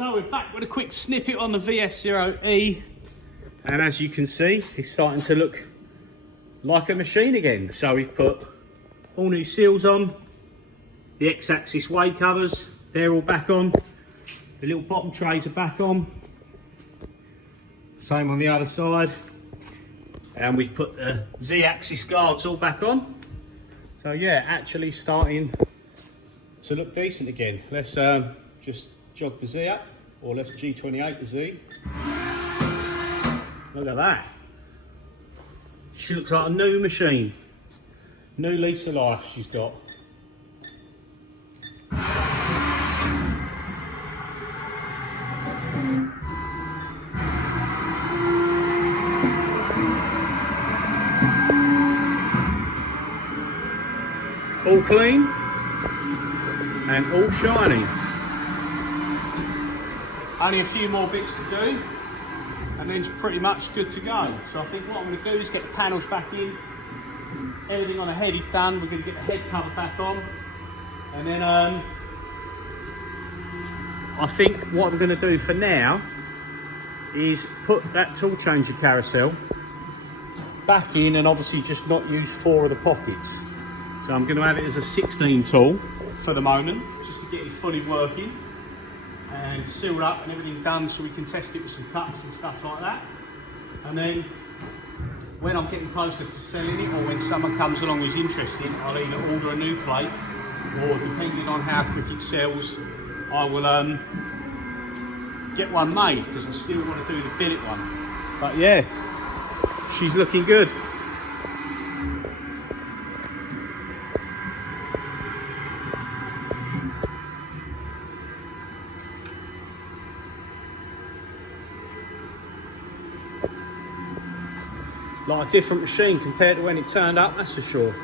So we're back with a quick snippet on the VF0E, and as you can see, it's starting to look like a machine again. So we've put all new seals on, the X-axis way covers, they're all back on, the little bottom trays are back on, same on the other side, and we've put the Z-axis guards all back on. So yeah, actually starting to look decent again. Let's just jog the Z up, or let's G28 the Z. Look at that. She looks like a new machine. New lease of life she's got. All clean and all shiny. Only a few more bits to do and then it's pretty much good to go. So I think what I'm going to do is get the panels back in. Everything on the head is done. We're going to get the head cover back on, and then I think what I'm going to do for now is put that tool changer carousel back in and obviously just not use 4 of the pockets. So I'm going to have it as a 16 tool for the moment, just to get it fully working and sealed up and everything done, so we can test it with some cuts and stuff like that. And then when I'm getting closer to selling it, or when someone comes along who's interested, I'll either order a new plate, or depending on how quick it sells, I will get one made, because I still want to do the billet one. But yeah, she's looking good. Like a different machine compared to when it turned up, that's for sure.